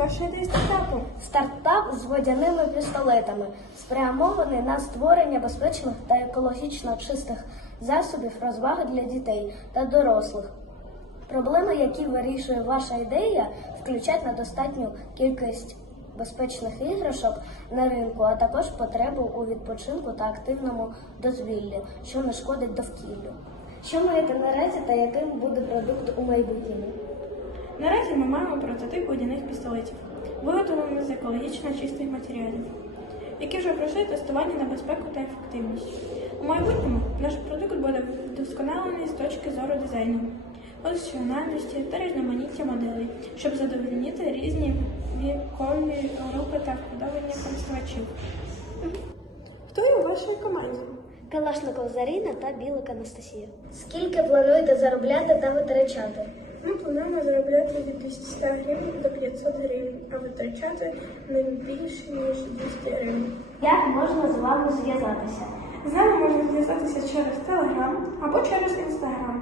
ідея стартапу? Стартап з водяними пістолетами спрямований на створення безпечних та екологічно чистих засобів розваги для дітей та дорослих. Проблеми, які вирішує ваша ідея, включають недостатню кількість безпечних іграшок на ринку, а також потребу у відпочинку та активному дозвіллі, що не шкодить довкіллю. Що маєте наразі та яким буде продукт у майбутньому? Наразі ми маємо прототип водяних пістолетів, виготовлений з екологічно чистих матеріалів, які вже пройшли тестування на безпеку та ефективність. У майбутньому наш продукт буде вдосконалений з точки зору дизайну, функціональності та різноманіття моделей, щоб задовольнити різні вікові групи та вподобання користувачів. Хто є у вашій команді? Калашников Заріна та Білик Анастасія. Скільки плануєте заробляти та витрачати? Ми плануємо заробляти від 200 гривень до 500 гривень, а витрачати не більше ніж 200 гривень. Як можна з вами зв'язатися? З нами можна зв'язатися через Телеграм або через Instagram.